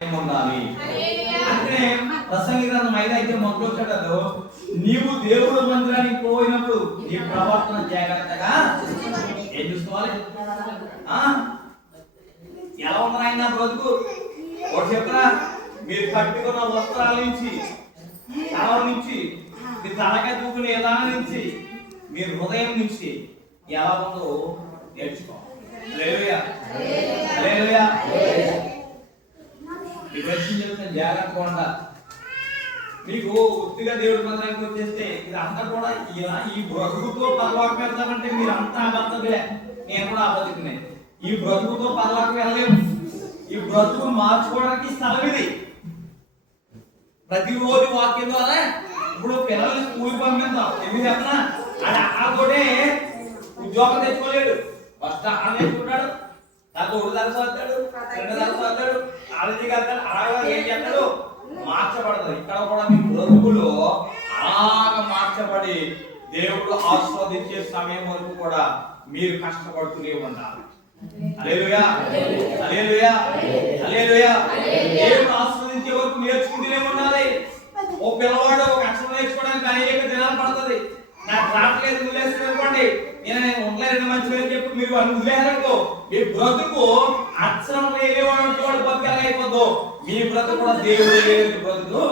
ఉండాలి అంటే ప్రసంగి గ్రంథం 5 మొదలు వచ్చాడు. నీవు దేవుడు మందిరానికి పోయినప్పుడు నీ ప్రవర్తన జాగ్రత్తగా ఏం చూసుకోవాలి. ఎలా ఉన్నాయన్న బ్రతుకు ఒకటి చెప్పరా, మీరు కట్టుకున్న వస్త్రాల నుంచి, తల నుంచి, మీ తలకాయ దూకునే విధానం నుంచి, మీ హృదయం నుంచి ఎలా ఉందో నేర్చుకోవాలి. హల్లెలూయా హల్లెలూయా. ఈ ప్రశ్న చెప్తే జాగ్రత్తగా ఉండాలి. మీకు ఉత్తిగా దేవుడి మందిరానికి వచ్చేస్తే ఇదంతా కూడా ఇలా ఈ బ్రతుకుతో పరలోకి వెళ్తామంటే మీరు అంతా అబద్ధమే, నేను కూడా అబద్ధమే. ఈ బ్రతుకుతో పరలోకి వెళ్ళలేము. ఈ బ్రతుకు మార్చుకోవడానికి స్థలం ఇది. ప్రతిరోజు వాక్యం ద్వారా ఇప్పుడు పిల్లల్ని స్కూల్ పంపిద్దాం, ఎందుకు చెప్పనా, అది అక్కడతోనే ఉద్యోగం తెచ్చుకోలేడు. ఫస్ట్ అక్కడ నేర్చుకుంటాడు, నాకు ఒకటి తరగతి వస్తాడు, 2 తరగతి వస్తాడు, కాలేజీకి వెళ్తాడు, అలాగా ఏం చేస్తాడు మార్చబడతారు. ఇక్కడ కూడా మీ బ్రతుకులో అలాగా మార్చబడి దేవుడు ఆస్వాదించే సమయం వరకు కూడా మీరు కష్టపడుతూనే ఉండాలి. హల్లెలూయా హల్లెలూయా హల్లెలూయా. దేవుడు ఆస్వాదించే వరకు నేర్చుకుంటూనే ఉండాలి. ఓ పిల్లవాడు ఒక అక్షరం నేర్చుకోవడానికి అనేక దినాలు పడుతుంది. నాకు రావట్లేదు వదిలేస్తాను అనుకోండి, నేను ఉండలేని మంచి పేరు చెప్పి మీరు అని వదిలేరనుకో, మీ బ్రతుకు అక్షరం లేనివాడు బతికేలా అయిపోద్దు. మీ బ్రతుకు కూడా దేవుడు బ్రతుకు